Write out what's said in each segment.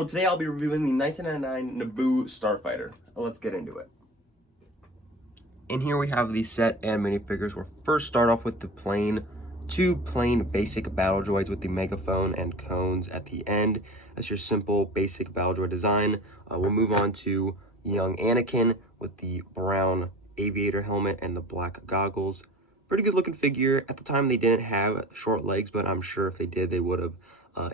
So today I'll be reviewing the 1999 Naboo Starfighter. Let's get into it. In here we have the set and minifigures. We'll first start off with the two plain basic battle droids with the megaphone and cones at the end. That's your simple basic battle droid design. We'll move on to young Anakin with the brown aviator helmet and the black goggles. Pretty good looking figure. At the time they didn't have short legs, but I'm sure if they did they would have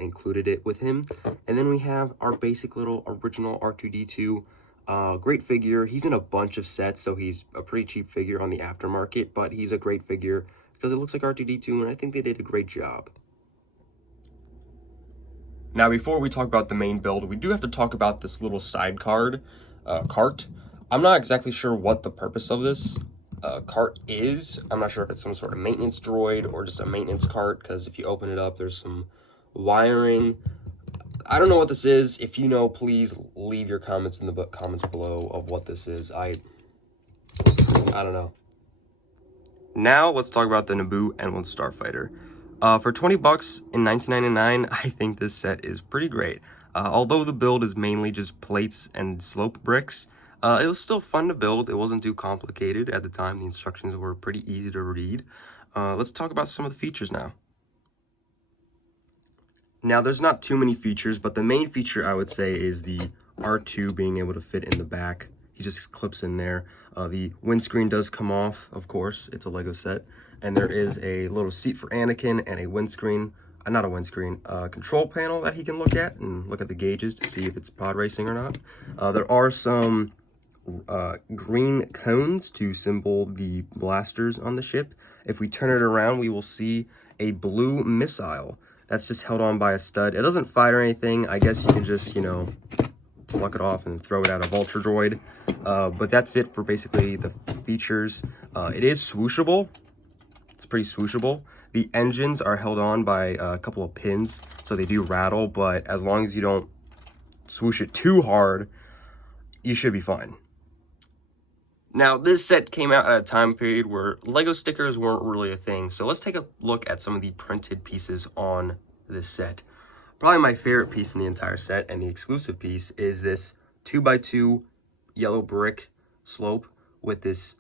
included it with him. And then we have our basic little original R2-D2. Great figure. He's in a bunch of sets, so he's a pretty cheap figure on the aftermarket, but he's a great figure because it looks like R2-D2, and I think they did a great job. Now, before we talk about the main build, we do have to talk about this little side cart. I'm not exactly sure what the purpose of this cart is. I'm not sure if it's some sort of maintenance droid or just a maintenance cart, because if you open it up, there's some wiring. I don't know what this is. If you know, please leave your comments in the comments below of what this is. I don't know. Now let's talk about the Naboo and Starfighter. For 20 bucks in 1999, I think this set is pretty great. Although the build is mainly just plates and slope bricks, it was still fun to build. It wasn't too complicated at the time. The instructions were pretty easy to read. Let's talk about some of the features now. Now, there's not too many features, but the main feature I would say is the R2 being able to fit in the back. He just clips in there. The windscreen does come off, of course. It's a Lego set. And there is a little seat for Anakin and a windscreen, not a windscreen, control panel that he can look at and look at the gauges to see if it's pod racing or not. There are some green cones to symbol the blasters on the ship. If we turn it around, we will see a blue missile. That's just held on by a stud. It doesn't fire anything. I guess you can just, pluck it off and throw it at a vulture droid. But that's it for basically the features. It is swooshable. It's pretty swooshable. The engines are held on by a couple of pins, so they do rattle, but as long as you don't swoosh it too hard, you should be fine. Now, this set came out at a time period where Lego stickers weren't really a thing, so let's take a look at some of the printed pieces on this set. Probably my favorite piece in the entire set, and the exclusive piece, is this 2x2 yellow brick slope with this,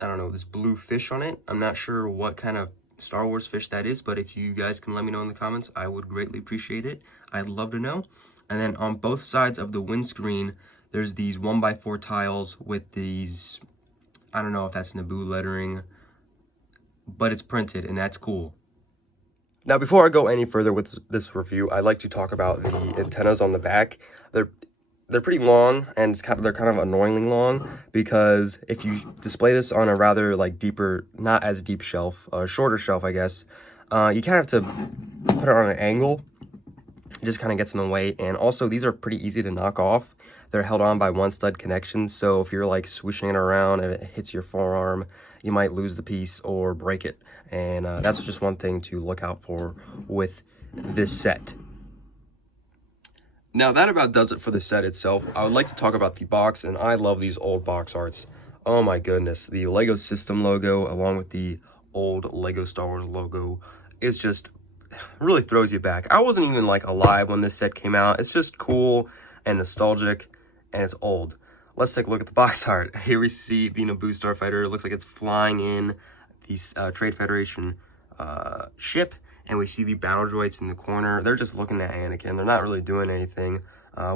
I don't know, this blue fish on it. I'm not sure what kind of Star Wars fish that is, but if you guys can let me know in the comments, I would greatly appreciate it. I'd love to know. And then on both sides of the windscreen, there's these 1x4 tiles with these, I don't know if that's Naboo lettering, but it's printed, and that's cool. Now, before I go any further with this review, I'd like to talk about the antennas on the back. They're pretty long, and they're kind of annoyingly long, because if you display this on a rather deeper, not as deep shelf, a shorter shelf, I guess, you kind of have to put it on an angle. It just kind of gets in the way, and also these are pretty easy to knock off. They're held on by one stud connections, so if you're swooshing it around and it hits your forearm, you might lose the piece or break it. And that's just one thing to look out for with this set. Now, that about does it for the set itself. I would like to talk about the box, and I love these old box arts. Oh my goodness, the Lego system logo along with the old Lego Star Wars logo is just really throws you back. I wasn't even alive when this set came out. It's just cool and nostalgic, and it's old. Let's take a look at the box art. Here we see the Naboo Starfighter. It looks like it's flying in the Trade Federation ship, and we see the battle droids in the corner. They're just looking at Anakin. They're not really doing anything.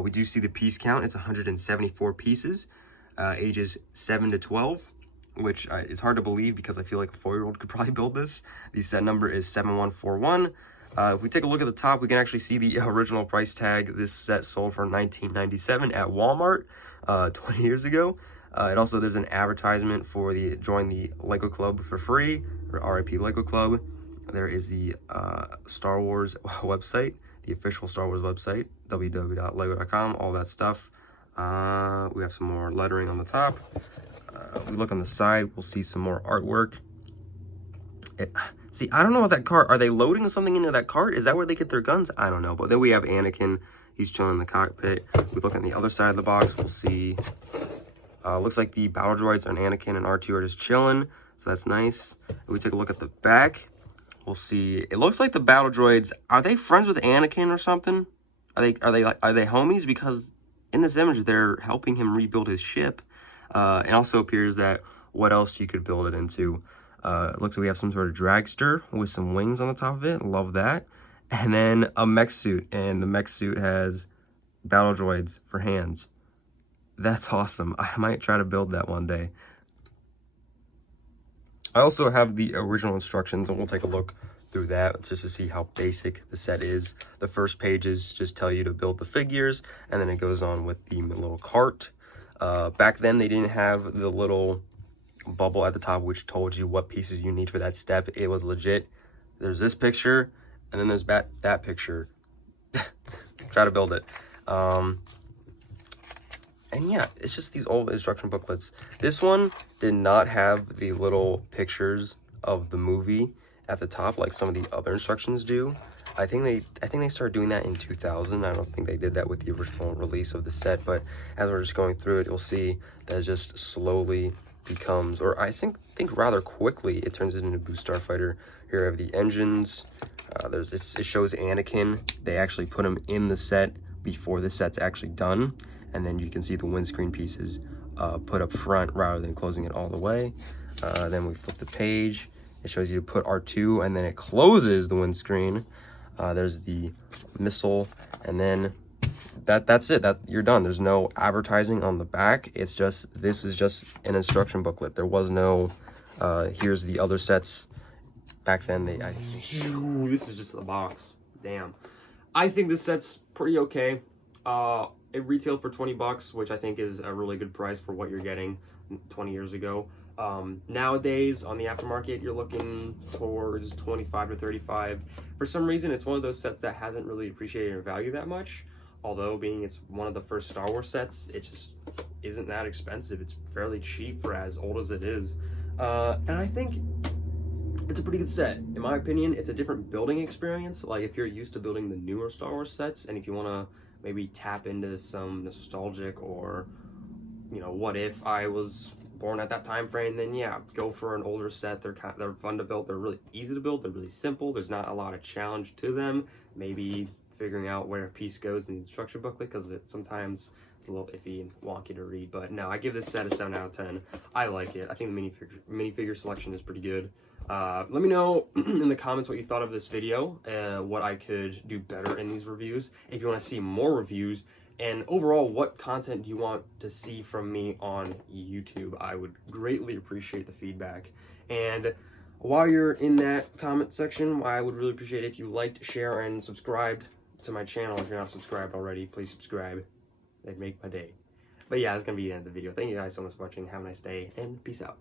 We do see the piece count. It's 174 pieces, ages 7 to 12, which is hard to believe because I feel like a 4-year-old could probably build this. The set number is 7141. If we take a look at the top, we can actually see the original price tag. This set sold for $19.97 at Walmart 20 years ago. There's an advertisement for join the Lego Club for free, or RIP Lego Club. There is the Star Wars website, the official Star Wars website, www.lego.com, all that stuff. We have some more lettering on the top. If we look on the side, we'll see some more artwork. See, I don't know what that cart, are they loading something into that cart? Is that where they get their guns? I don't know. But then we have Anakin. He's chilling in the cockpit. We look on the other side of the box. We'll see. Looks like the battle droids on Anakin and R2 are just chilling. So that's nice. If we take a look at the back, we'll see. It looks like the battle droids, are they friends with Anakin or something? are they homies? Because in this image, they're helping him rebuild his ship. It also appears that what else you could build it into. It looks like we have some sort of dragster with some wings on the top of it. Love that. And then a mech suit, and the mech suit has battle droids for hands. That's awesome. I might try to build that one day. I also have the original instructions, and we'll take a look through that just to see how basic the set is. The first pages just tell you to build the figures, and then it goes on with the little cart. Back then, they didn't have the little bubble at the top which told you what pieces you need for that step. It was legit. There's this picture, and then there's that picture. Try to build it. And yeah, it's just these old instruction booklets. This one did not have the little pictures of the movie at the top like some of the other instructions do. I think they started doing that in 2000. I don't think they did that with the original release of the set, but as we're just going through it, you'll see that it just slowly becomes, or I think rather quickly, it turns into Naboo Starfighter. Here I have the engines. It shows Anakin. They actually put him in the set before the set's actually done. And then you can see the windscreen pieces put up front rather than closing it all the way. Then we flip the page. It shows you to put R2, and then it closes the windscreen. There's the missile, and then that's it. You're done. There's no advertising on the back. It's just, this is just an instruction booklet. There was no, here's the other sets. Back then, this is just a box. Damn. I think this set's pretty okay. It retailed for 20 bucks, which I think is a really good price for what you're getting 20 years ago. Nowadays on the aftermarket, you're looking towards 25 to 35. For some reason, it's one of those sets that hasn't really appreciated in value that much. Although being it's one of the first Star Wars sets, it just isn't that expensive. It's fairly cheap for as old as it is. And I think it's a pretty good set. In my opinion, it's a different building experience. Like if you're used to building the newer Star Wars sets, and if you want to maybe tap into some nostalgic, or, you know, what if I was born at that time frame, then yeah, go for an older set. They're fun to build. They're really easy to build. They're really simple. There's not a lot of challenge to them. Maybe figuring out where a piece goes in the instruction booklet, because sometimes it's a little iffy and wonky to read. But no, I give this set a 7 out of 10. I like it. I think the minifigure selection is pretty good. Let me know in the comments what you thought of this video, what I could do better in these reviews. If you want to see more reviews, and overall, what content do you want to see from me on YouTube? I would greatly appreciate the feedback. And while you're in that comment section, I would really appreciate it if you liked, share, and subscribed to my channel. If you're not subscribed already, please subscribe. That'd make my day. But yeah, that's going to be the end of the video. Thank you guys so much for watching. Have a nice day, and peace out.